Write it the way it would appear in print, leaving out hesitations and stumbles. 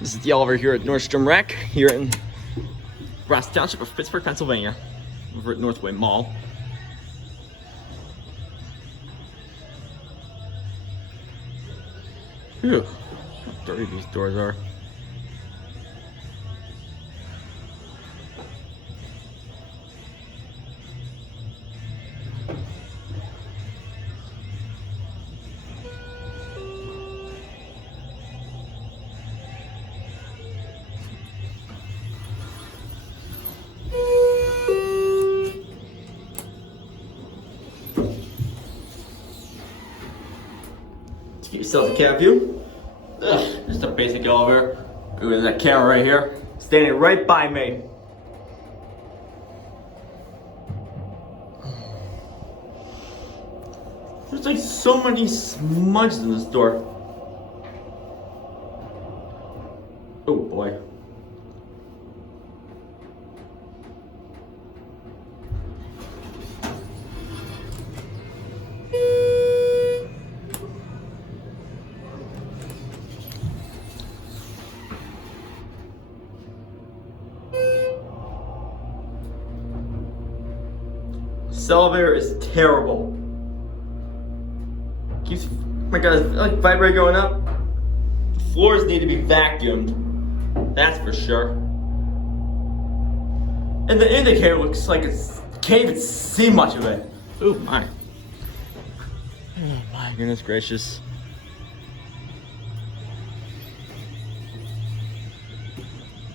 This is the elevator here at Nordstrom Rack here in Ross Township of Pittsburgh, Pennsylvania, over at Northway Mall. Phew, how dirty these doors are. To get yourself a cab view. Ugh, just a basic elevator. Ooh, there's that camera right here, standing right by me. There's like so many smudges in this door. Oh boy. This elevator is terrible. Keeps, oh my god, it's like vibrating going up. The floors need to be vacuumed. That's for sure. And the indicator looks like it's, can't even see much of it. Oh my. Oh my goodness gracious.